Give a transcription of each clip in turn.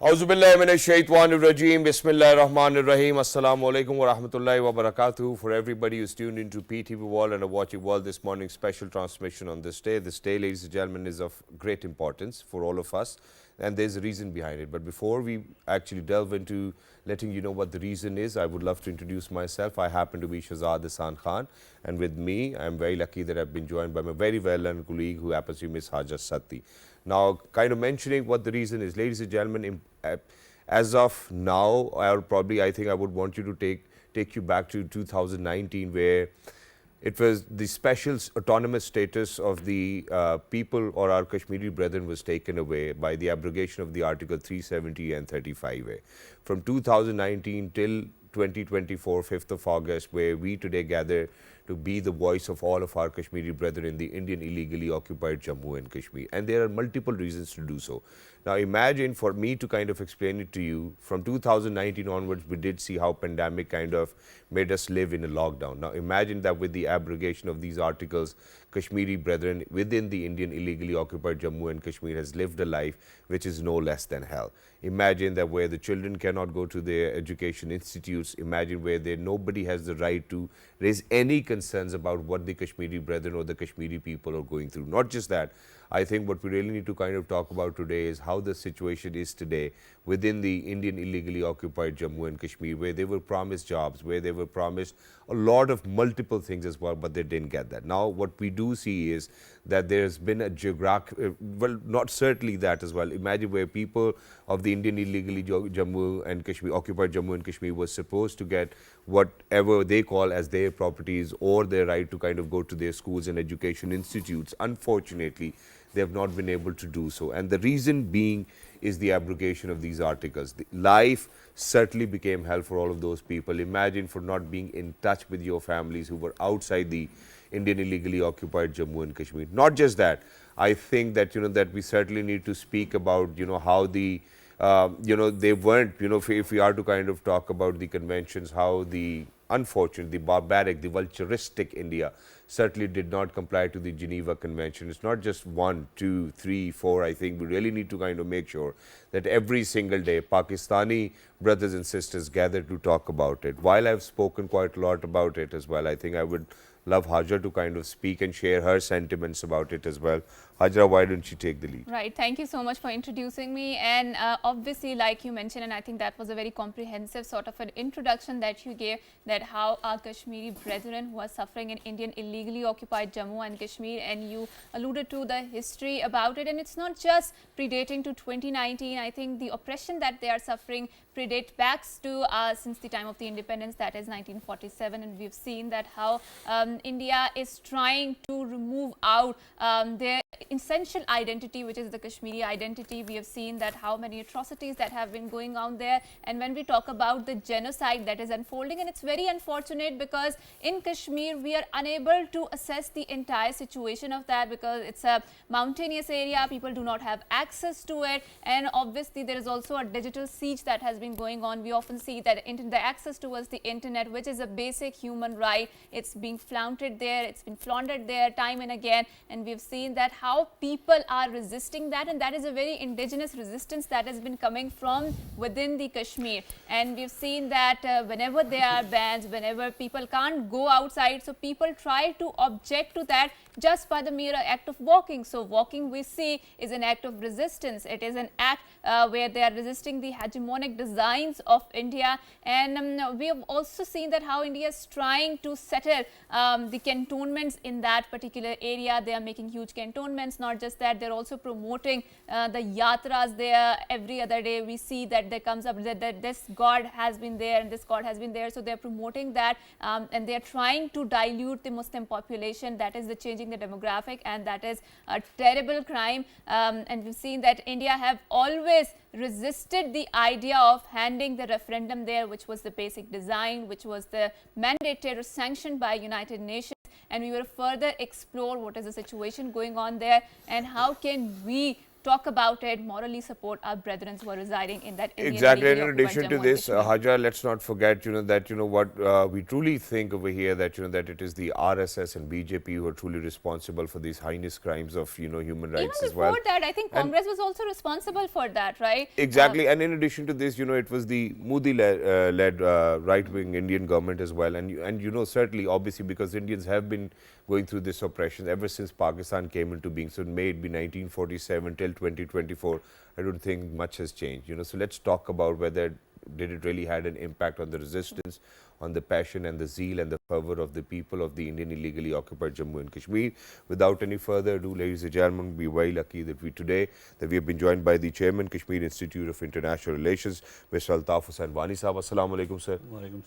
Auzubillahiminash-shaytanir-rajeem. Bismillahir-rahmanir-rahim. Assalamu alaikum wa rahmatullahi wa barakatuh. For everybody who's tuned into PTV World and are watching World this morning, special transmission on this day. This day, ladies and gentlemen, is of great importance for all of us, and there's a reason behind it. But before we actually delve into letting you know what the reason is, I would love to introduce myself. I happen to be Shahzad Hasan Khan, and with me, I'm very lucky that I've been joined by my very well-known colleague who happens to be Miss Haja Satti. Now, kind of mentioning what the reason is, ladies and gentlemen, as of now, or probably I think I would want you to take you back to 2019, where it was the special autonomous status of the people or our Kashmiri brethren was taken away by the abrogation of the Article 370 and 35A. From 2019 till 2024, 5th of August, where we today gather to be the voice of all of our Kashmiri brethren in the Indian illegally occupied Jammu and Kashmir. And there are multiple reasons to do so. Now imagine, for me to kind of explain it to you, from 2019 onwards, we did see how pandemic kind of made us live in a lockdown. Now imagine that with the abrogation of these articles, Kashmiri brethren within the Indian illegally occupied Jammu and Kashmir has lived a life which is no less than hell. Imagine that where the children cannot go to their education institutes. Imagine where nobody has the right to raise any concerns about what the Kashmiri brethren or the Kashmiri people are going through. Not just that, I think what we really need to kind of talk about today is how the situation is today within the Indian illegally occupied Jammu and Kashmir, where they were promised jobs, where they were promised a lot of multiple things as well, but they didn't get that. Now, what we do see is that there's been a geographic, well, not certainly that as well. Imagine where people of the Indian illegally Jammu and Kashmir, occupied Jammu and Kashmir, was supposed to get whatever they call as their properties or their right to kind of go to their schools and education institutes. Unfortunately, they have not been able to do so. And the reason being is the abrogation of these articles. The life certainly became hell for all of those people. Imagine for not being in touch with your families who were outside the Indian illegally occupied Jammu and Kashmir. Not just that, I think that, that we certainly need to speak about, how the, they weren't, if we are to kind of talk about the conventions, how the unfortunate, the barbaric, the vulturistic India certainly did not comply to the Geneva Convention. It's not just 1, 2, 3, 4. I think we really need to kind of make sure that every single day Pakistani brothers and sisters gather to talk about it. While I've spoken quite a lot about it as well, I think I would love Hajar to kind of speak and share her sentiments about it as well. Hajra, why don't you take the lead? Right. Thank you so much for introducing me. And obviously, like you mentioned, and I think that was a very comprehensive sort of an introduction that you gave, that how our Kashmiri brethren who are suffering in Indian illegally occupied Jammu and Kashmir, and you alluded to the history about it. And it's not just predating to 2019. I think the oppression that they are suffering predates back to since the time of the independence, that is 1947. And we've seen that how India is trying to remove out their essential identity, which is the Kashmiri identity. We have seen that how many atrocities that have been going on there. And when we talk about the genocide that is unfolding, and it's very unfortunate because in Kashmir we are unable to assess the entire situation of that, because it's a mountainous area, people do not have access to it, and obviously there is also a digital siege that has been going on. We often see that the access towards the internet, which is a basic human right, it's being flaunted there, it's been flaunted there time and again, and we've seen that how people are resisting that, and that is a very indigenous resistance that has been coming from within the Kashmir. And we've seen that whenever there are bans, whenever people can't go outside, so people try to object to that just by the mere act of walking. So walking, we see, is an act of resistance. It is an act where they are resisting the hegemonic designs of India. And we have also seen that how India is trying to settle the cantonments in that particular area. They are making huge cantonments. Not just that, they're also promoting the yatras there. Every other day we see that there comes up that this god has been there and this god has been there. So they're promoting that, and they're trying to dilute the Muslim population. That is the changing the demographic, and that is a terrible crime. And we've seen that India have always resisted the idea of handing the referendum there, which was the basic design, which was the mandated or sanctioned by United Nations. And we will further explore what is the situation going on there and how can we talk about it, morally support our brethren who are residing in that Indian Exactly, and illegally in occupied addition to Jammu and this, Kashmir. Hajar, let's not forget, that what we truly think over here, that it is the RSS and BJP who are truly responsible for these heinous crimes of human Even rights as well. before that, I think And Congress was also responsible for that, right? exactly, and in addition to this, it was the Modi-led right-wing Indian government as well, and certainly, obviously, because Indians have been going through this oppression ever since Pakistan came into being. So it may be 1947 till 2024. I don't think much has changed. So let's talk about whether did it really had an impact on the resistance, on the passion and the zeal and the fervor of the people of the Indian illegally occupied Jammu and Kashmir. Without any further ado, ladies and gentlemen, we're very lucky that we have been joined by the Chairman, Kashmir Institute of International Relations, Mr. Altaf Hussain Wani Sahab. Assalamu alaikum, sir.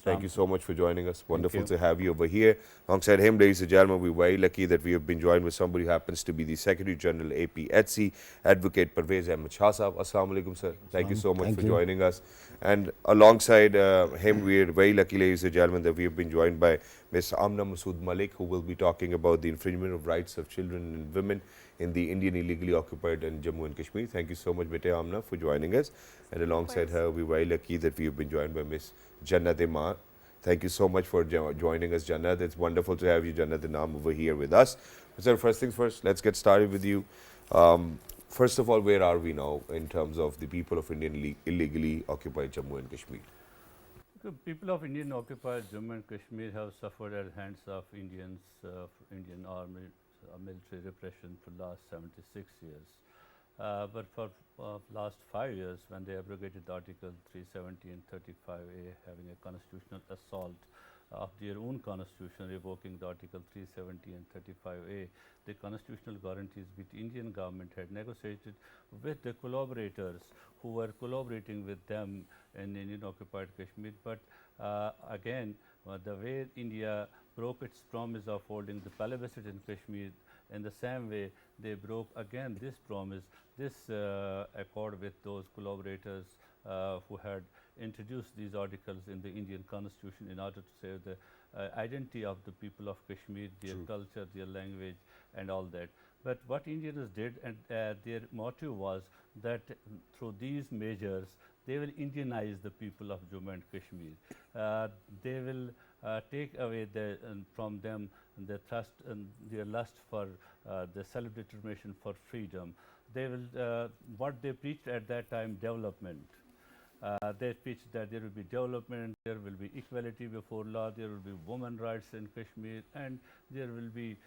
Thank you so much for joining us. Wonderful to have you over here. Alongside him, ladies and gentlemen, we're very lucky that we have been joined with somebody who happens to be the Secretary General APHC, Advocate Parvez Ahmed Shah Sahab. Assalamu alaikum, sir. Thank you so much for joining us. And alongside him, we're very lucky, ladies and gentlemen, that we have been joined by Ms. Amna Masood Malik, who will be talking about the infringement of rights of children and women in the Indian illegally occupied and Jammu and Kashmir. Thank you so much, Bete Amna, for joining us. And alongside her, we're very lucky that we have been joined by Ms. Jannat Imam. Thank you so much for joining us, Jannat. It's wonderful to have you, Jannat Imam, over here with us. So first things first, let's get started with you. First of all, where are we now in terms of the people of Indian illegally occupied Jammu and Kashmir? The people of Indian occupied Jammu and Kashmir have suffered at hands of Indians, Indian army, military repression for the last 76 years. But for last 5 years, when they abrogated Article 370 and 35A, having a constitutional assault of their own constitution, revoking the Article 370 and 35A, the constitutional guarantees which Indian government had negotiated with the collaborators who were collaborating with them in Indian occupied Kashmir. But again, the way India broke its promise of holding the plebiscite in Kashmir, in the same way they broke again this promise, this accord with those collaborators who had introduced these articles in the Indian constitution in order to save the identity of the people of Kashmir, their culture, their language and all that. But what Indians did, and their motive was that through these measures they will Indianize the people of Jammu and Kashmir. They will take away from them the trust and their lust for the self-determination, for freedom. They will, what they preached at that time, development. They preached that there will be development, there will be equality before law, there will be women rights in Kashmir, and there will be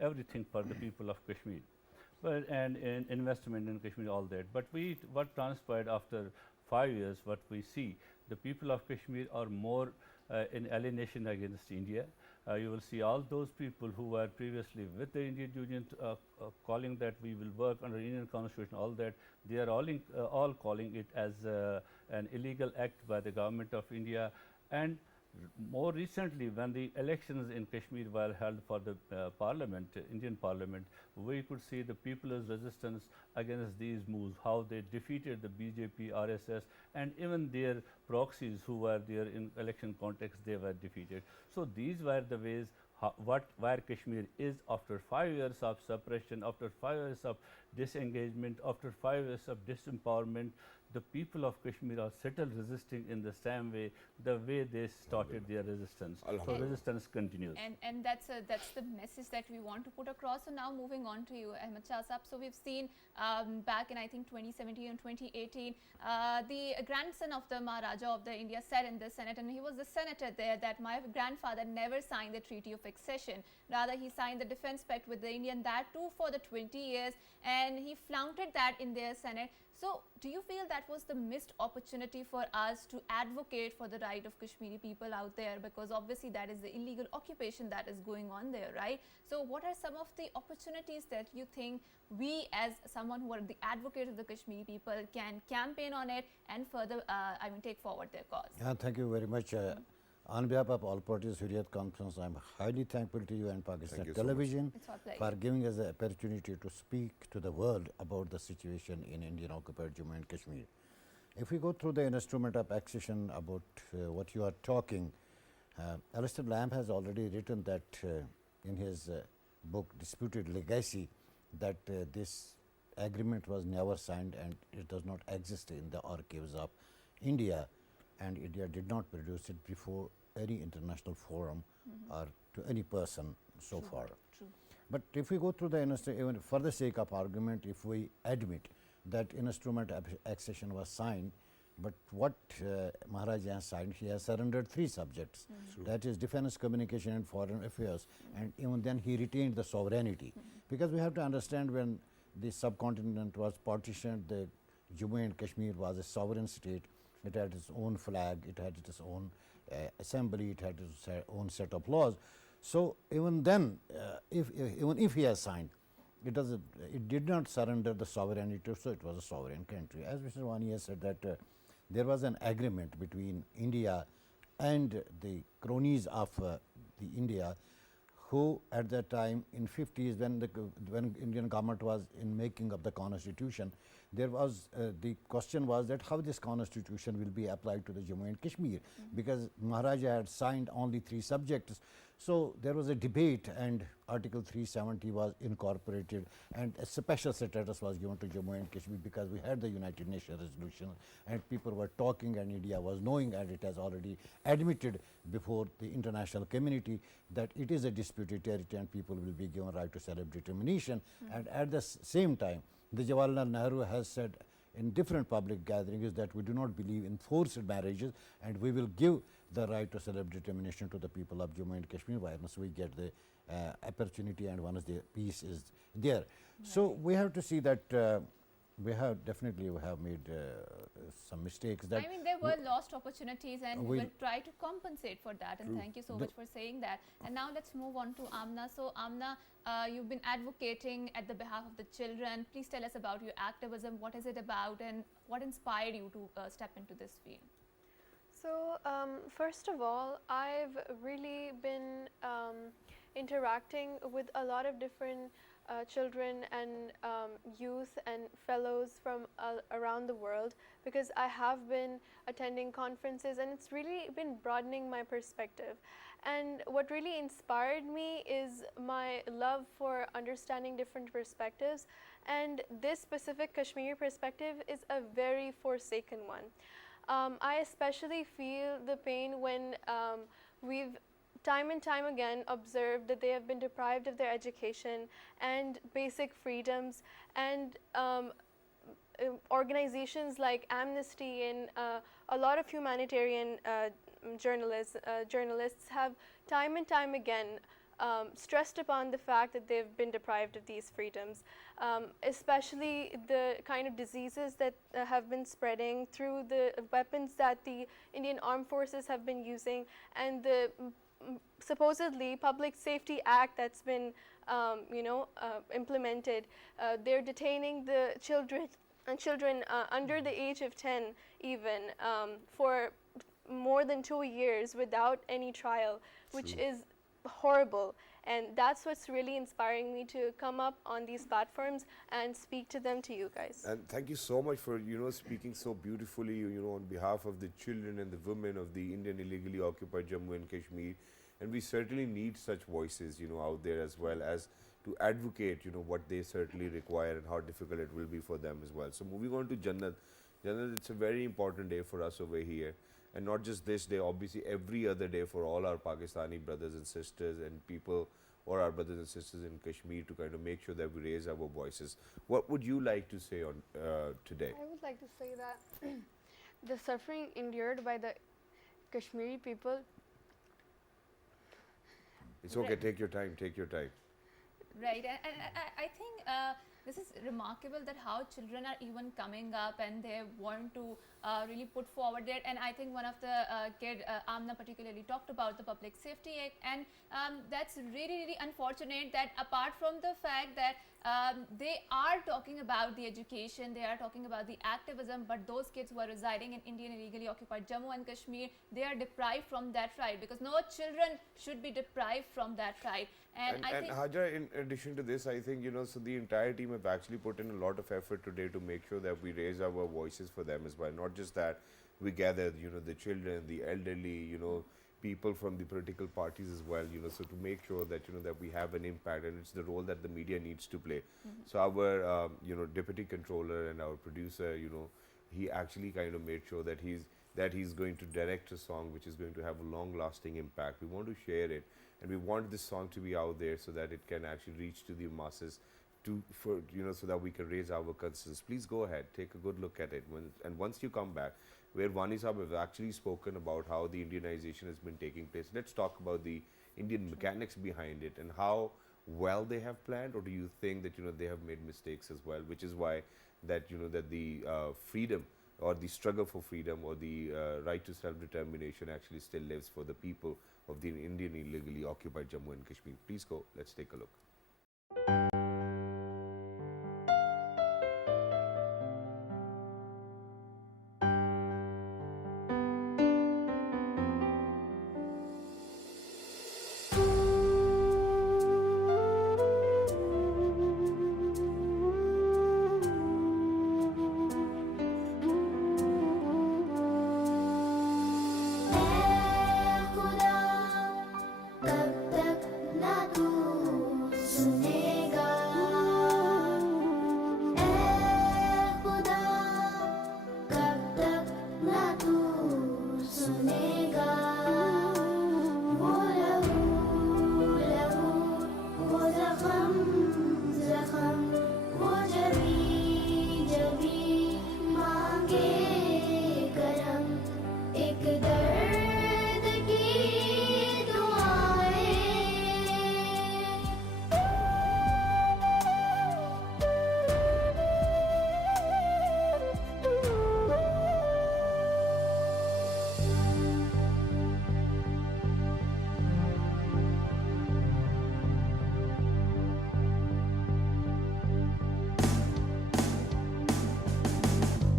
everything for the people of Kashmir. But, and investment in Kashmir, all that. But what transpired after 5 years, what we see, the people of Kashmir are more in alienation against India. You will see all those people who were previously with the Indian Union calling that we will work under Indian Constitution, all that, they are all calling it as an illegal act by the government of India. And more recently, when the elections in Kashmir were held for the parliament, Indian parliament, we could see the people's resistance against these moves, how they defeated the BJP, RSS, and even their proxies who were there in election context, they were defeated. So these were the ways where Kashmir is after 5 years of suppression, after 5 years of disengagement, after 5 years of disempowerment. The people of Kashmir are still resisting in the same way, the way they started their resistance. So resistance continues. And that's the message that we want to put across. So now moving on to you, Ahmed Shah Sahab. So we've seen back in I think 2017 and 2018, the grandson of the Maharaja of the India said in the Senate, and he was the senator there, that my grandfather never signed the Treaty of Accession. Rather, he signed the Defence Pact with the Indian, that too for the 20 years, and he flaunted that in their Senate. So, do you feel that was the missed opportunity for us to advocate for the right of Kashmiri people out there? Because obviously that is the illegal occupation that is going on there, right? So, what are some of the opportunities that you think we as someone who are the advocate of the Kashmiri people can campaign on it and further, take forward their cause? Yeah, thank you very much. On behalf of All Parties Hurriyat Conference, I am highly thankful to you and Pakistan Television for giving us the opportunity to speak to the world about the situation in Indian occupied Jammu and Kashmir. If we go through the instrument of accession about what you are talking, Alistair Lamb has already written that in his book Disputed Legacy, that this agreement was never signed and it does not exist in the archives of India, and India did not produce it before any international forum or to any person so far. True. But if we go through the even for the sake of argument, if we admit that instrument accession was signed, but what Maharaja has signed, he has surrendered 3 subjects. That is defense, communication and foreign affairs, and even then he retained the sovereignty. Because we have to understand, when the subcontinent was partitioned, the Jammu and Kashmir was a sovereign state. It had its own flag, it had its own assembly, it had its own set of laws. So even then, even if he has signed, it did not surrender the sovereignty, so it was a sovereign country. As Mr. Wani has said that there was an agreement between India and the cronies of the India, who at that time in 50s, when Indian government was in making of the constitution, there was the question was that how this constitution will be applied to the Jammu and Kashmir, because Maharaja had signed only 3 subjects. So there was a debate, and Article 370 was incorporated, and a special status was given to Jammu and Kashmir, because we had the United Nations resolution and people were talking, and India was knowing, and it has already admitted before the international community that it is a disputed territory and people will be given right to self-determination. And at the same time, the Jawaharlal Nehru has said in different public gatherings that we do not believe in forced marriages, and we will give the right to self-determination to the people of Jammu and Kashmir once we get the opportunity and once the peace is there. Right. So we have to see that we have definitely made some mistakes. That I mean, there were lost opportunities, and we will try to compensate for that. And thank you so much for saying that. And now let's move on to Amna. So Amna, you've been advocating at the behalf of the children. Please tell us about your activism. What is it about, and what inspired you to step into this field? So first of all, I've really been interacting with a lot of different children and youth and fellows from around the world, because I have been attending conferences, and it's really been broadening my perspective. And what really inspired me is my love for understanding different perspectives, and this specific Kashmiri perspective is a very forsaken one. I especially feel the pain when we've time and time again observed that they have been deprived of their education and basic freedoms, and organizations like Amnesty and a lot of humanitarian journalists have time and time again stressed upon the fact that they've been deprived of these freedoms, especially the kind of diseases that have been spreading through the weapons that the Indian Armed Forces have been using, and the supposedly Public Safety Act that's been implemented. They're detaining the children under the age of 10 even for more than 2 years without any trial, which is horrible. And that's what's really inspiring me to come up on these platforms and speak to them, to you guys. And thank you so much for speaking so beautifully on behalf of the children and the women of the Indian illegally occupied Jammu and Kashmir. And we certainly need such voices out there, as well as to advocate what they certainly require and how difficult it will be for them as well. So moving on to Jannat. Jannat, it's a very important day for us over here. And not just this day, obviously every other day for all our Pakistani brothers and sisters and people, or our brothers and sisters in Kashmir, to kind of make sure that we raise our voices. What would you like to say on today? I would like to say that the suffering endured by the Kashmiri people. It's okay, take your time, take your time. Right, and I think this is remarkable that how children are even coming up and they want to really put forward there. And I think one of the kid, Amna particularly, talked about the Public Safety Act, and that's really, really unfortunate that apart from the fact that they are talking about the education, they are talking about the activism, but those kids who are residing in Indian illegally occupied Jammu and Kashmir, they are deprived from that right, because no children should be deprived from that right. And Hajar, in addition to this, I think, so the entire team have actually put in a lot of effort today to make sure that we raise our voices for them as well. Not just that, we gathered, the children, the elderly, people from the political parties as well, so to make sure that, that we have an impact, and it's the role that the media needs to play. So our, deputy controller and our producer, he actually kind of made sure that he's going to direct a song which is going to have a long-lasting impact. We want to share it, and we want this song to be out there so that it can actually reach to the masses, so that we can raise our concerns. Please go ahead, take a good look at it. And once you come back, where Vani Saab has actually spoken about how the Indianization has been taking place, let's talk about the Indian mechanics behind it and how well they have planned, or do you think that they have made mistakes as well, which is why that that the freedom or the struggle for freedom or the right to self-determination actually still lives for the people of the Indian illegally occupied Jammu and Kashmir. Please go, let's take a look.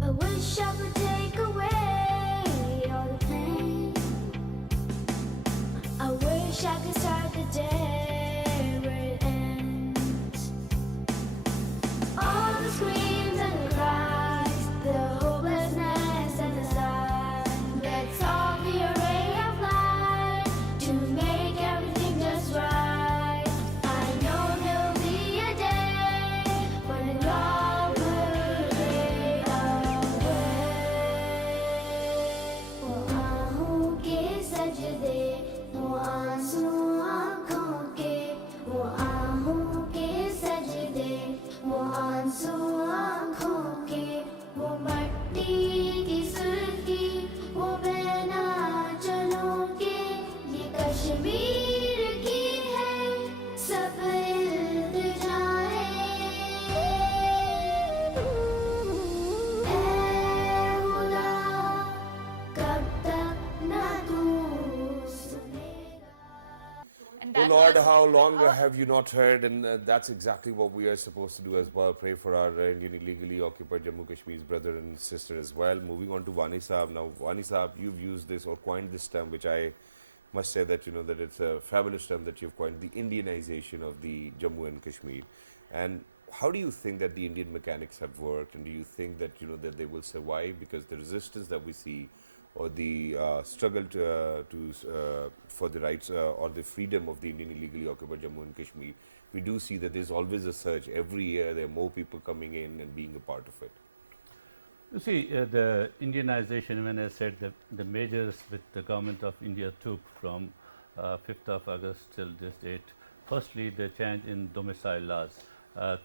I wish I could take away all the pain. I wish I could start the day where it ends. All the screams and the cries, the hopelessness and the sigh. Let's all be a ray of light to make everything just right. I know there'll be a day when it all will fade away. वो आहों के सजदे, वो आंसू आँखों के, वो आहों के सजदे, वो आंसू आँखों के, वो मट्टी की सुर्खी, वो बहना चलों के, ये कश्मीर की है सब इल्तिजाएं। ऐ खुदा, कब तक ना तू सुनेगा। And Oh that Lord, was how long have you not heard? And that's exactly what we are supposed to do as well. Pray for our Indian illegally occupied Jammu Kashmir's brother and sister as well. Moving on to Vani Saab. Now, Vani Saab, you've used this or coined this term, which I must say that that it's a fabulous term that you've coined, the Indianization of the Jammu and Kashmir. And how do you think that the Indian mechanics have worked, and do you think that that they will survive? Because the resistance that we see, or the struggle for the rights or the freedom of the Indian illegally occupied Jammu and Kashmir, we do see that there's always a surge. Every year there are more people coming in and being a part of it. You see, the Indianization, when I said the measures which the government of India took from 5th of August till this date, firstly, the change in domicile laws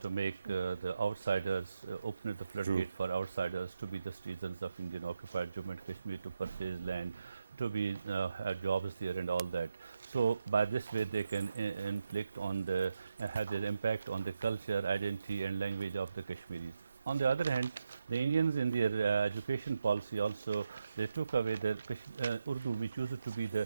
to make the outsiders, open the floodgate for outsiders to be the citizens of Indian occupied Jammu and Kashmir, to purchase land, to be have jobs there and all that. So by this way they can inflict on the, have their impact on the culture, identity and language of the Kashmiris. On the other hand, the Indians in their education policy also, they took away the Urdu, which used to be the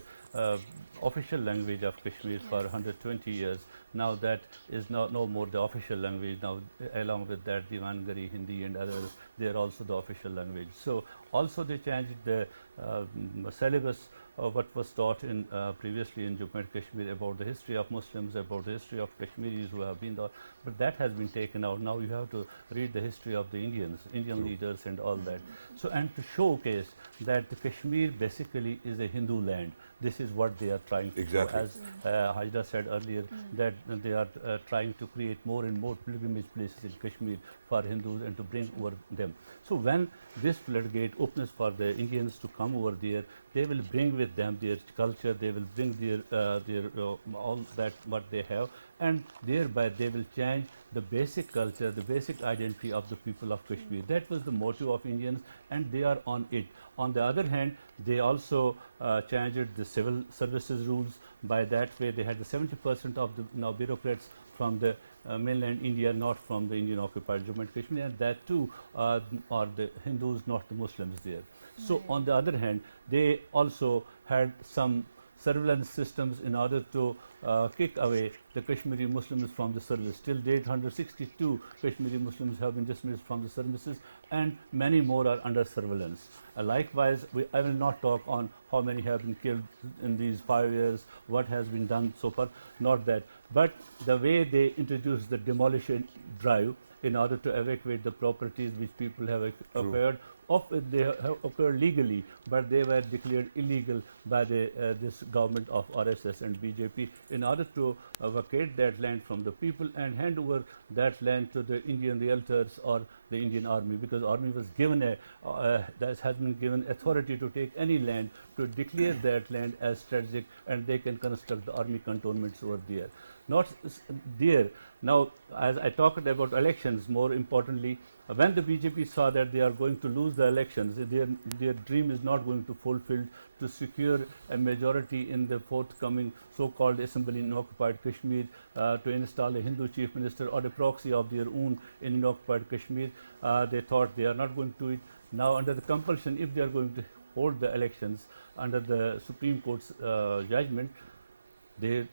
official language of Kashmir for 120 years. Now that is no more the official language. Now along with that, Devangari, Hindi and others, they are also the official language. So also they changed the syllabus of what was taught in previously in Jammu and Kashmir about the history of Muslims, about the history of Kashmiris who have been there. But that has been taken out. Now you have to read the history of the Indians, Indian leaders and all that. So, and to showcase that the Kashmir basically is a Hindu land. this is what they are trying to do. Exactly. As Hajra said earlier, that they are trying to create more and more pilgrimage places in Kashmir for Hindus and to bring over them. So when this floodgate opens for the Indians to come over there, they will bring with them their culture, they will bring their all that what they have, and thereby they will change the basic culture, the basic identity of the people of Kashmir. That was the motto of Indians, and they are on it. On the other hand, they also changed the civil services rules. By that way, they had the 70% of the now bureaucrats from the mainland India, not from the Indian occupied Jammu and Kashmir, and that too are the Hindus, not the Muslims there. So on the other hand, they also had some surveillance systems in order to kick away the Kashmiri Muslims from the service. Till date, 162 Kashmiri Muslims have been dismissed from the services, and many more are under surveillance. Likewise, I will not talk on how many have been killed in these 5 years, what has been done so far, not that. But the way they introduced the demolition drive in order to evacuate the properties which people have acquired, they have occurred legally, but they were declared illegal by this government of RSS and BJP in order to vacate that land from the people and hand over that land to the Indian realtors or the Indian army, because army was given that has been given authority to take any land, to declare that land as strategic, and they can construct the army cantonments over there. Not there. Now, as I talked about elections, more importantly, when the BJP saw that they are going to lose the elections, their dream is not going to fulfill to secure a majority in the forthcoming so-called assembly in occupied Kashmir, to install a Hindu chief minister or a proxy of their own in occupied Kashmir. They thought they are not going to do it. Now, under the compulsion, if they are going to hold the elections under the Supreme Court's judgment, they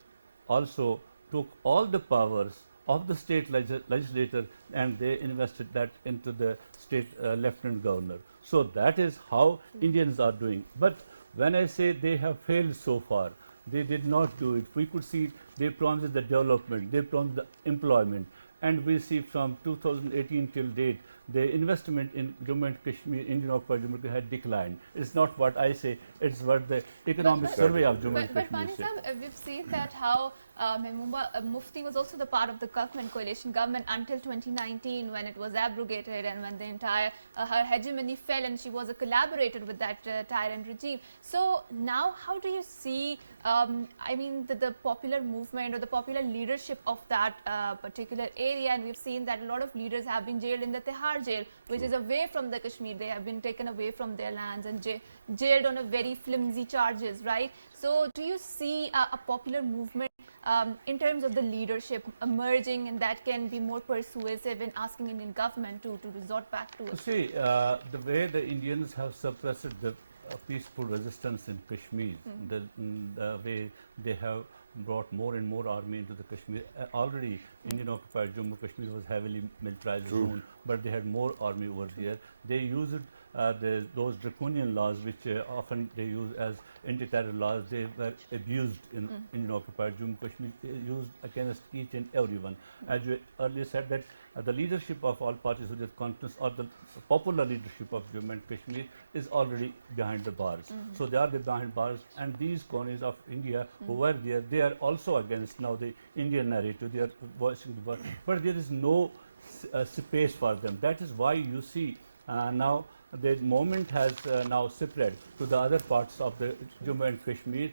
also took all the powers of the state legislature and they invested that into the state lieutenant governor. So that is how Indians are doing. But when I say they have failed so far, they did not do it. We could see they promised the development, they promised the employment, and we see from 2018 till date, the investment in Jammu and Kashmir, Indian occupied Jammu and Kashmir had declined. It's not what I say, it's what the economic survey of Jammu and Kashmir But Mani Sahib, we've seen that how Mehbooba Mufti was also the part of the government, coalition government, until 2019 when it was abrogated and when the entire her hegemony fell and she was a collaborator with that tyrant regime. So now how do you see, I mean, the popular movement or the popular leadership of that particular area? And we've seen that a lot of leaders have been jailed in the Tihar jail, which is away from the Kashmir. They have been taken away from their lands and jailed on a very flimsy charges, right? So do you see a popular movement in terms of the leadership emerging, and that can be more persuasive in asking Indian government to resort back to it? See, the way the Indians have suppressed the peaceful resistance in Kashmir, the way they have brought more and more army into the Kashmir. Already Indian occupied Jammu Kashmir was heavily militarized zone, but they had more army over there. They used those draconian laws which often they use as anti-terror laws. They were abused in Indian occupied Jammu Kashmir, used against each and everyone. As you earlier said, that the leadership of all parties who did conference, or the popular leadership of Jammu and Kashmir, is already behind the bars. So they are behind bars, and these colonies of India who were there, they are also against now the Indian narrative. They are voicing the word, but there is no space for them. That is why you see now the movement has now spread to the other parts of the Jammu and Kashmir,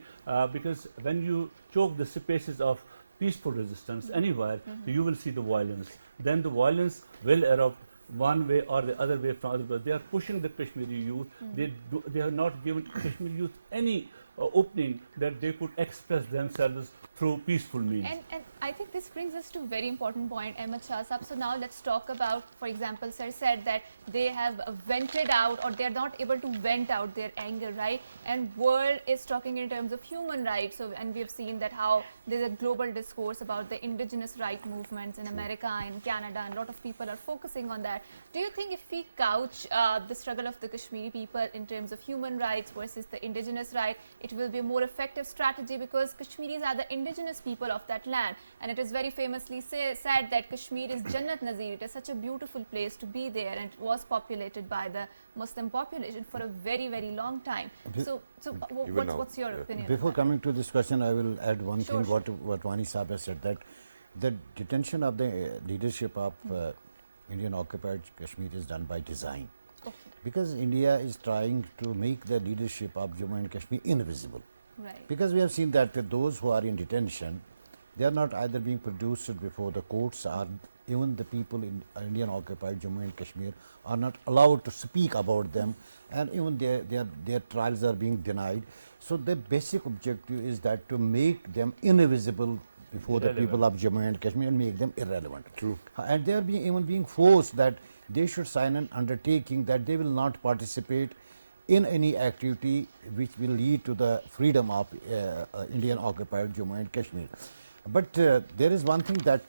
because when you choke the spaces of peaceful resistance anywhere, you will see the violence. Then the violence will erupt one way or the other way from other. They are pushing the Kashmiri youth. They have not given Kashmiri youth any opening that they could express themselves through peaceful means. And I think this brings us to a very important point, Ahmed Shah Sahab. So now let's talk about, for example, sir said that they have vented out, or they're not able to vent out their anger, right? And world is talking in terms of human rights. So, and we've seen that how there's a global discourse about the indigenous right movements in America and Canada, and a lot of people are focusing on that. Do you think if we couch the struggle of the Kashmiri people in terms of human rights versus the indigenous right, it will be a more effective strategy, because Kashmiris are the indigenous people of that land, and it is very famously said that Kashmir is Jannat Nazir. It is such a beautiful place to be there, and it was populated by the Muslim population for a very, very long time. So what's your opinion? Before coming to this question, I will add one Sure, thing. What Wani Saab has said, that the detention of the leadership of Indian occupied Kashmir is done by design. Okay. Because India is trying to make the leadership of Jammu and Kashmir invisible. Right. Because we have seen that those who are in detention, they are not either being produced before the courts, or even the people in Indian occupied Jammu and Kashmir are not allowed to speak about them, and even their trials are being denied. So the basic objective is that to make them invisible before the people of Jammu and Kashmir and make them irrelevant. True. And they are even being forced that they should sign an undertaking that they will not participate in any activity which will lead to the freedom of Indian occupied Jammu and Kashmir. But there is one thing, that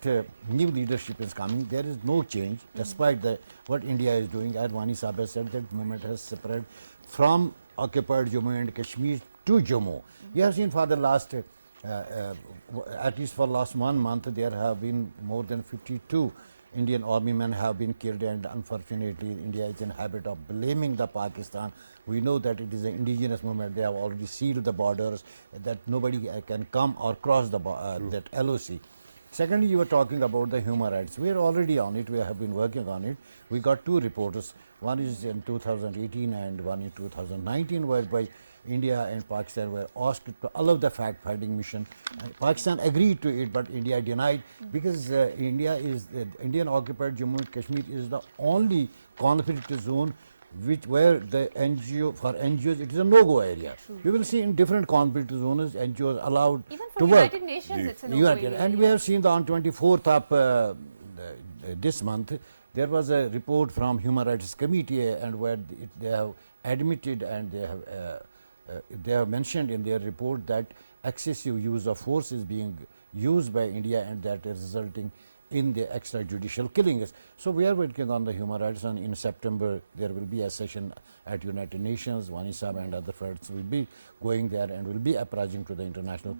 new leadership is coming. There is no change despite what India is doing. As Wani Saab has said, that movement has spread from occupied Jammu and Kashmir to Jammu. We have seen for the last, at least for last 1 month, there have been more than 52 Indian army men have been killed, and unfortunately India is in habit of blaming the Pakistan. We know that it is an indigenous movement. They have already sealed the borders, that nobody can come or cross the that LOC. Secondly, you were talking about the human rights. We are already on it. We have been working on it. We got 2 reports. One is in 2018 and one in 2019, whereby India and Pakistan were asked to allow the fact-finding mission. Pakistan agreed to it, but India denied, because Indian occupied Jammu and Kashmir is the only conflict zone where the NGOs, it is a no-go area. We will see in different conflict zones, NGOs allowed Even to for work. United Nations, it's a no-go area. And we have seen that on 24th of this month, there was a report from Human Rights Committee, and where they have admitted, and they have mentioned in their report that excessive use of force is being used by India, and that is resulting in the extrajudicial killings. So we are working on the human rights, and in September there will be a session at United Nations. Wani Saab and other friends will be going there and will be apprising to the international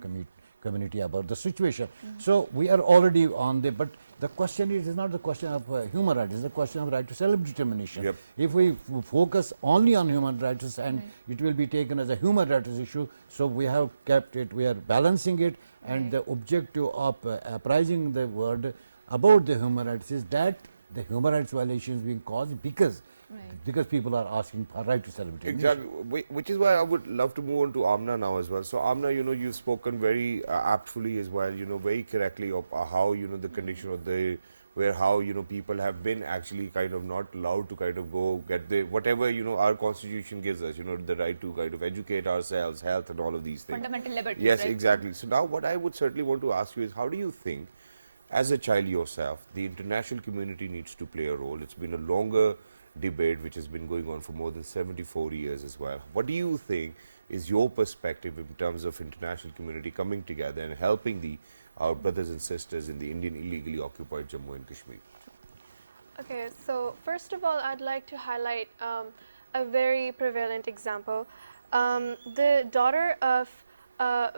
community about the situation. So we are already on there, but the question is not the question of human rights, it's the question of right to self-determination. Yep. If we focus only on human rights, and it will be taken as a human rights issue, so we have kept it, we are balancing it, and the objective of apprising the world about the human rights is that the human rights violations being caused because people are asking for right to self-determination. Exactly, which is why I would love to move on to Amna now as well. So Amna, you've spoken very aptly as well, very correctly of how, the condition of how, people have been actually kind of not allowed to kind of go get whatever, our constitution gives us, the right to kind of educate ourselves, health and all of these things. Fundamental liberties, Yes, right? exactly. So now what I would certainly want to ask you is, how do you think, as a child yourself, the international community needs to play a role? It's been a longer debate which has been going on for more than 74 years as well. What do you think is your perspective in terms of international community coming together and helping our brothers and sisters in the Indian illegally occupied Jammu and Kashmir? Okay, so first of all, I'd like to highlight a very prevalent example. The daughter of a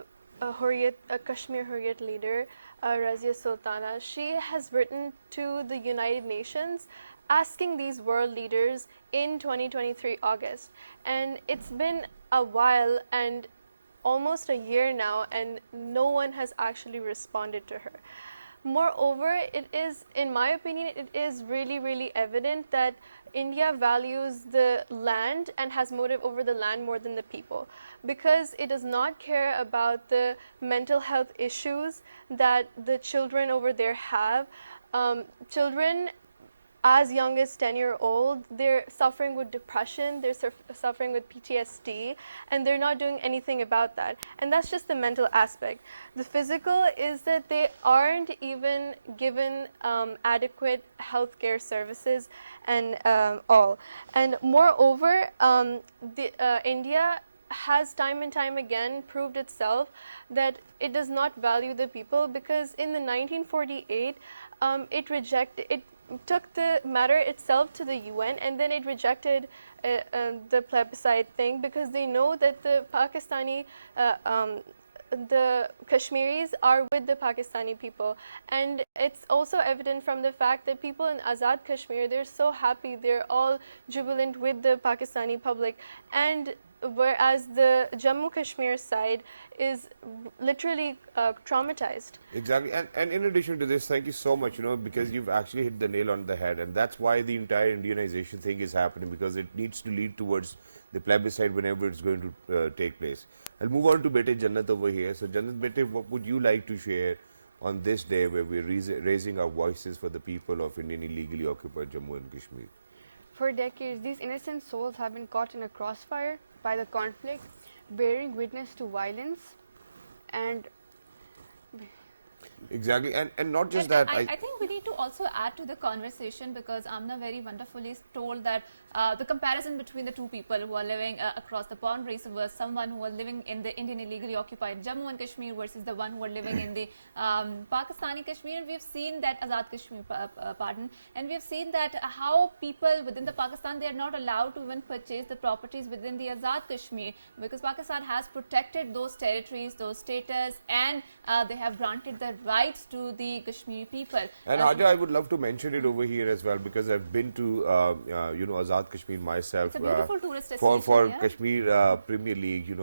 Kashmir Hurriyat leader, Razia Sultana, she has written to the United Nations asking these world leaders in 2023 August, and it's been a while and almost a year now, and no one has actually responded to her. Moreover, it is, in my opinion, it is really, really evident that India values the land and has motive over the land more than the people, because it does not care about the mental health issues that the children over there have. Children as young as 10-year-old, they're suffering with depression, they're suffering with PTSD, and they're not doing anything about that. And that's just the mental aspect. The physical is that they aren't even given adequate healthcare services and all. And moreover, India has time and time again proved itself that it does not value the people, because in the 1948, it took the matter itself to the UN, and then it rejected the plebiscite thing, because they know that the Pakistani the Kashmiris are with the Pakistani people, and it's also evident from the fact that people in Azad Kashmir, they're so happy, they're all jubilant with the Pakistani public, and whereas the Jammu Kashmir side is literally traumatized. Exactly, and in addition to this, thank you so much, because you've actually hit the nail on the head, and that's why the entire Indianization thing is happening, because it needs to lead towards the plebiscite whenever it's going to take place. I'll move on to Bete Jannat over here. So Jannat, Bete, what would you like to share on this day where we're raising our voices for the people of Indian illegally occupied Jammu and Kashmir? For decades, these innocent souls have been caught in a crossfire by the conflict, bearing witness to violence, and Exactly, and not just And that. I think we need to also add to the conversation, because Amna very wonderfully told that the comparison between the two people who are living across the boundaries was someone who are living in the Indian illegally occupied Jammu and Kashmir versus the one who are living in the Pakistani Kashmir. And we've seen that Azad Kashmir, pardon, and we've seen that how people within the Pakistan, they are not allowed to even purchase the properties within the Azad Kashmir, because Pakistan has protected those territories, those status, and they have granted the rights to the Kashmiri people. And Haja, I would love to mention it over here as well, because I've been to Azad Kashmir myself. It's a beautiful tourist for destination, yeah? Kashmir Premier League,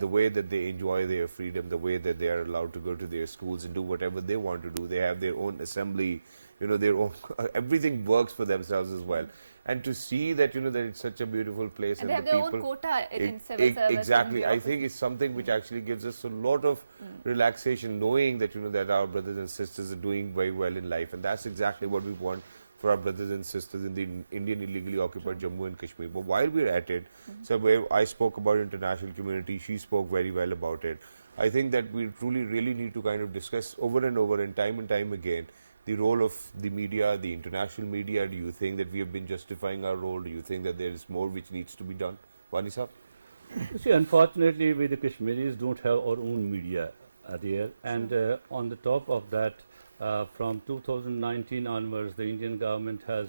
the way that they enjoy their freedom, the way that they are allowed to go to their schools and do whatever they want to do. They have their own assembly, their own everything works for themselves as well. And to see that that it's such a beautiful place, And and they have the their people own quota in civil service. exactly. and I think it's something which actually gives us a lot of relaxation, knowing that that our brothers and sisters are doing very well in life, and that's exactly what we want for our brothers and sisters in the Indian illegally occupied Jammu and Kashmir. But while we're at it, so where I spoke about international community, she spoke very well about it. I think that we truly really need to kind of discuss over and over and time again the role of the media, the international media. Do you think that we have been justifying our role? Do you think that there is more which needs to be done? Wani Saab? You see, unfortunately, we the Kashmiris don't have our own media there, and on the top of that, from 2019 onwards, the Indian government has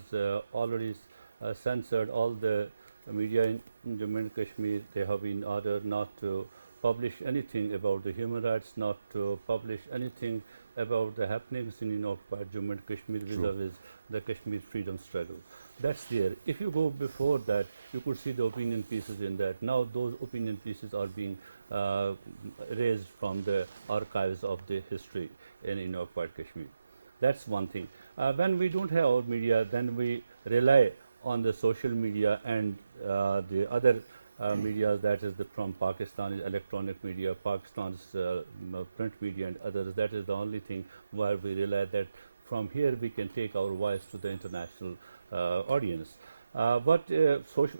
already censored all the media in Jammu and Kashmir. They have been ordered not to publish anything about the human rights, not to publish anything about the happenings in occupied Jammu and Kashmir vis-a-vis the Kashmir freedom struggle. That's there. If you go before that, you could see the opinion pieces in that. Now those opinion pieces are being raised from the archives of the history in occupied Kashmir. That's one thing. When we don't have our media, then we rely on the social media and the other media, that is from Pakistan's electronic media, Pakistan's print media and others. That is the only thing where we rely that from here we can take our voice to the international audience. But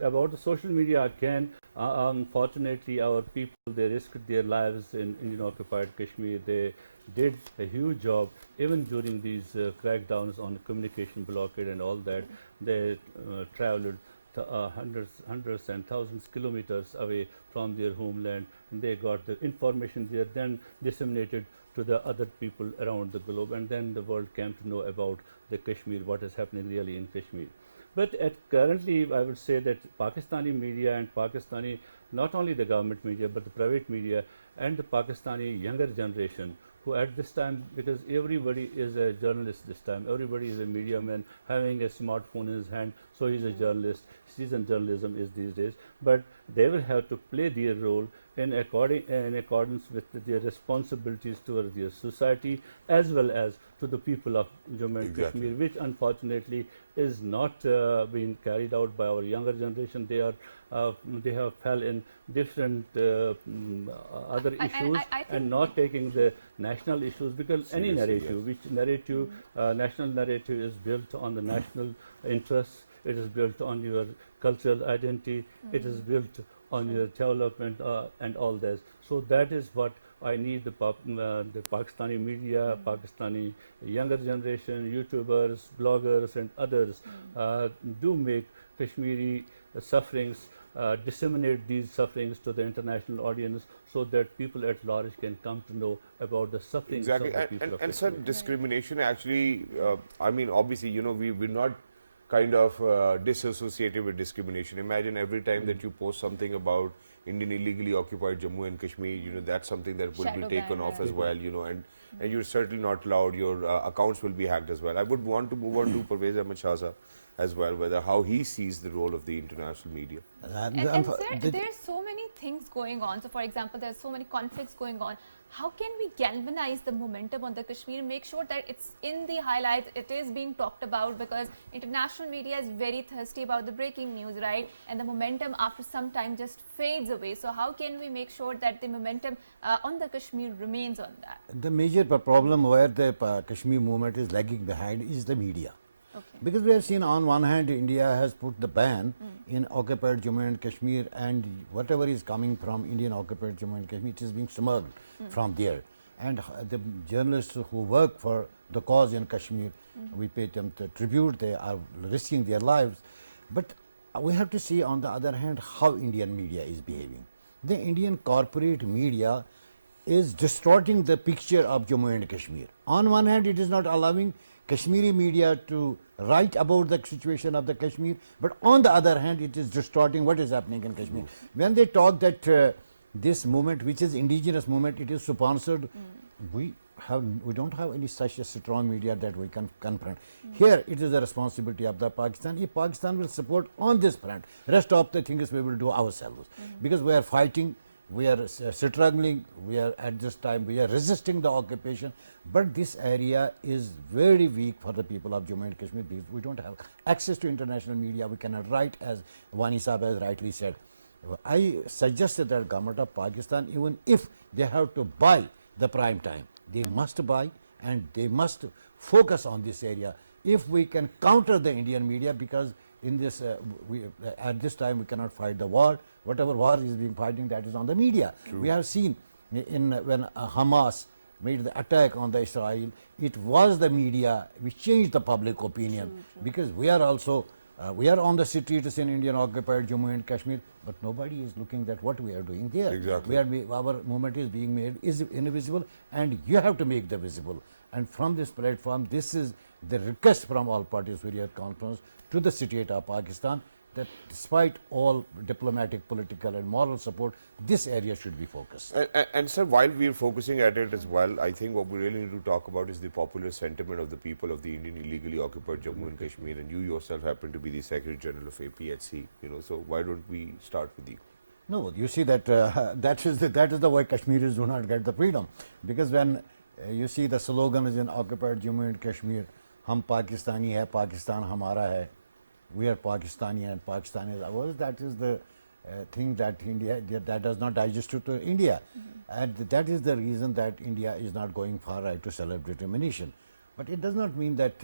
about the social media, again, unfortunately, our people, they risked their lives in Indian occupied Kashmir. They did a huge job even during these crackdowns on communication blockade and all that. They traveled hundreds and thousands kilometers away from their homeland. And they got the information there, then disseminated to the other people around the globe, and then the world came to know about the Kashmir, what is happening really in Kashmir. But currently, I would say that Pakistani media and Pakistani, not only the government media, but the private media and the Pakistani younger generation, who at this time, because everybody is a journalist this time, everybody is a media man having a smartphone in his hand, so he's a journalist. Citizen journalism is these days, but they will have to play their role in accordance with their responsibilities towards their society as well as to the people of Jammu and Kashmir, which unfortunately is not being carried out by our younger generation. They have fell in different other issues and not taking the national issues, because any narrative, which narrative, national narrative is built on the national interests, it is built on your cultural identity, it is built on your development and all this. So that is what I need the Pakistani media, Pakistani younger generation, YouTubers, bloggers and others do make Kashmiri sufferings, disseminate these sufferings to the international audience, so that people at large can come to know about the sufferings of the people of and Kashmir. such discrimination actually, I mean, obviously, we're not kind of disassociated with discrimination. Imagine every time that you post something about Indian illegally occupied Jammu and Kashmir, you know, that's something that will Shadow be taken ban, off right. as well, you know, and you're certainly not allowed, your accounts will be hacked as well. I would want to move on to Pervez Ahmed Shah Sahab as well, whether how he sees the role of the international media. And sir, there are so many things going on. So, for example, there are so many conflicts going on. How can we galvanize the momentum on the Kashmir, make sure that it's in the highlights, it is being talked about, because international media is very thirsty about the breaking news, right? And the momentum after some time just fades away. So, how can we make sure that the momentum on the Kashmir remains on that? The major problem where the Kashmir movement is lagging behind is the media. Okay. Because we have seen on one hand India has put the ban in occupied Jammu and Kashmir, and whatever is coming from Indian occupied Jammu and Kashmir, it is being smuggled from there. And the journalists who work for the cause in Kashmir, we pay them the tribute, they are risking their lives. But we have to see on the other hand how Indian media is behaving. The Indian corporate media is distorting the picture of Jammu and Kashmir. On one hand, it is not allowing Kashmiri media to write about the situation of the Kashmir, but on the other hand, it is distorting what is happening in Kashmir. When they talk that this movement, which is indigenous movement, it is sponsored, we don't have any such a strong media that we can confront. Here, it is the responsibility of the Pakistan. If Pakistan will support on this front, rest of the things we will do ourselves, because we are fighting. We are struggling, we are at this time, we are resisting the occupation, but this area is very weak for the people of Jammu and Kashmir because we don't have access to international media, we cannot write, as Wani Saab has rightly said. I suggested that government of Pakistan, even if they have to buy the prime time, they must buy and they must focus on this area. If we can counter the Indian media, because in this, at this time we cannot fight the war. Whatever war is being fighting, that is on the media. True. We have seen when Hamas made the attack on the Israel, it was the media which changed the public opinion. True. Because we are also, we are on the streets in Indian occupied Jammu and Kashmir, but nobody is looking at what we are doing there. Exactly. Our movement is being made is invisible, and you have to make the visible. And from this platform, this is the request from all parties Hurriyat Conference to the state of Pakistan, that despite all diplomatic, political and moral support, this area should be focused. And sir, while we are focusing at it as well, I think what we really need to talk about is the popular sentiment of the people of the Indian illegally occupied Jammu and Kashmir, and you yourself happen to be the Secretary General of APHC, you know, so why don't we start with you? No, you see that that is the way Kashmiris do not get the freedom, because when you see the slogan is in occupied Jammu and Kashmir, "Hum Pakistani hai, Pakistan hamara hai." We are Pakistani and Pakistan is ours. That is the thing that India, that does not digest to India. And that is the reason that India is not going far right to self-determination. But it does not mean that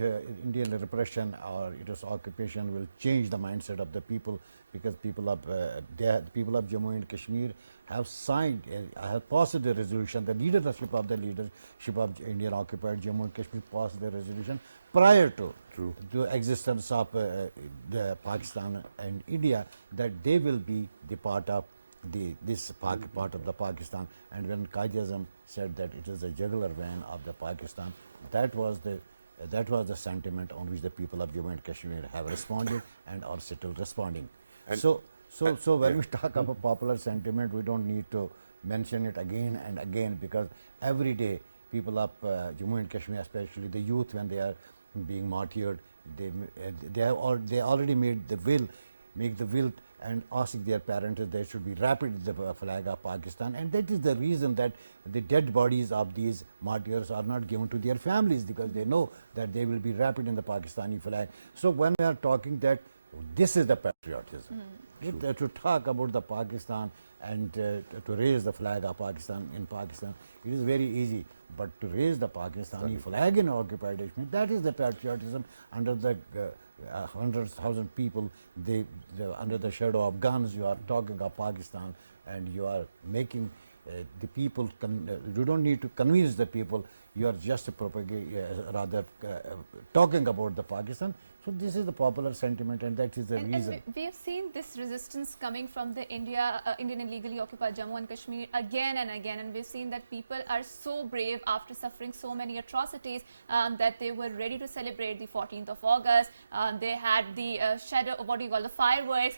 Indian repression or its occupation will change the mindset of the people, because people of Jammu and Kashmir have signed, have passed the resolution. The leadership of Indian occupied Jammu and Kashmir passed the resolution prior to the existence of the Pakistan and India, that they will be the part of this part of the Pakistan. And when Qaid-e-Azam said that it is a jugular vein of the Pakistan, that was the sentiment on which the people of Jammu and Kashmir have responded and are still responding. And so when we talk about popular sentiment, we don't need to mention it again and again, because every day people of Jammu and Kashmir, especially the youth, when they are being martyred, they already make the will and ask their parents that they should be wrapped in the flag of Pakistan. And that is the reason that the dead bodies of these martyrs are not given to their families, because they know that they will be wrapped in the Pakistani flag. So when we are talking that this is the patriotism, to talk about the Pakistan and to raise the flag of Pakistan in Pakistan, it is very easy. But to raise the Pakistani flag in occupied Kashmir, that is the patriotism. Under the 100,000 people, under the shadow of guns, you are talking of Pakistan, and you are making the people, you don't need to convince the people, you are just talking about the Pakistan. So this is the popular sentiment, and that is the And reason. we have seen this resistance coming from the Indian illegally occupied Jammu and Kashmir again and again, and we've seen that people are so brave after suffering so many atrocities that they were ready to celebrate the 14th of August. They had the the fireworks,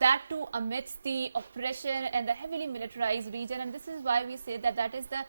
that too amidst the oppression and the heavily militarized region. And this is why we say that that is the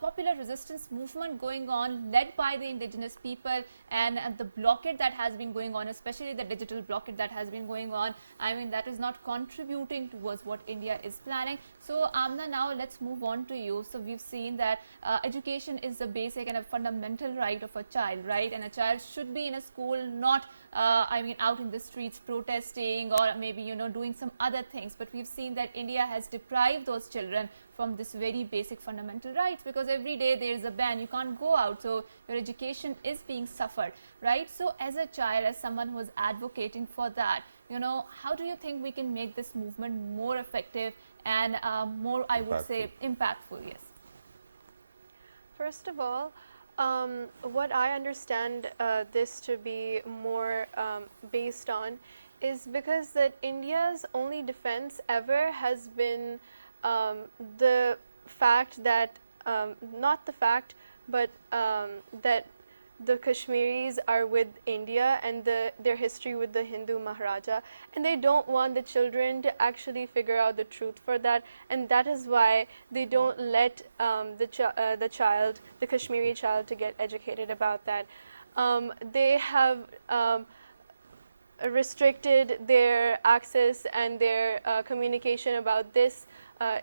popular resistance movement going on, led by the indigenous people, and the blockade that has been going on, especially the digital blockade that has been going on. I mean, that is not contributing towards what India is planning. So Amna, now let's move on to you. So we've seen that education is the basic and a fundamental right of a child, right? And a child should be in a school, not out in the streets protesting, or maybe, doing some other things. But we've seen that India has deprived those children from this very basic fundamental rights, because every day there is a ban, you can't go out, so your education is being suffered, right? So as a child, as someone who is advocating for that, how do you think we can make this movement more effective and more, I would say, impactful? Yes. First of all, what I understand this to be more based on is because that India's only defense ever has been the fact that, not the fact, but that the Kashmiris are with India and their history with the Hindu Maharaja, and they don't want the children to actually figure out the truth for that, and that is why they don't let the Kashmiri child to get educated about that. They have restricted their access and their communication about this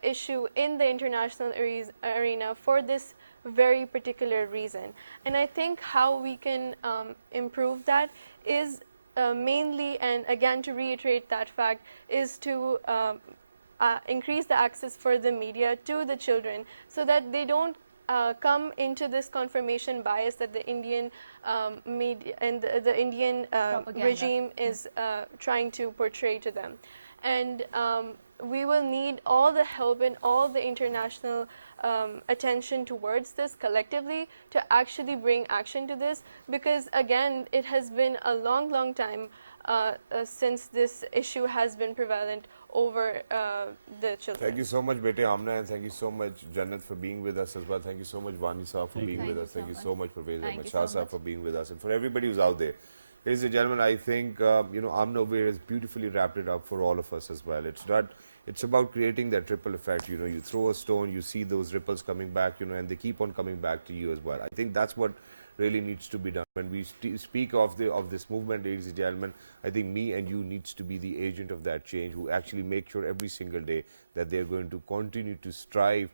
issue in the international arena for this very particular reason. And I think how we can improve that is mainly, and again to reiterate that fact, is to increase the access for the media to the children, so that they don't come into this confirmation bias that the Indian media and the Indian regime is trying to portray to them. And we will need all the help and all the international attention towards this collectively to actually bring action to this, because again, it has been a long time since this issue has been prevalent over the children. Thank you so much, Bete Amna, and thank you so much, Jannat, for being with us as well. Thank you so much, Vani Saab, for being with us. Thank you so much, Pervez Ahmed Shah Saab, for being with us, and for everybody who's out there. Ladies and gentlemen, I think Amna Over has beautifully wrapped it up for all of us as well. It's about creating that ripple effect. You throw a stone, you see those ripples coming back, and they keep on coming back to you as well. I think that's what really needs to be done. When we speak of this movement, ladies and gentlemen, I think me and you needs to be the agent of that change, who actually make sure every single day that they're going to continue to strive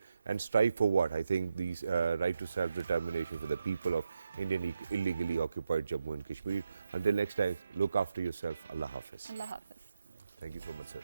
for what? I think these right to self-determination for the people of Indian illegally occupied Jammu and Kashmir. Until next time, look after yourself. Allah Hafiz. Allah Hafiz. Thank you so much, sir.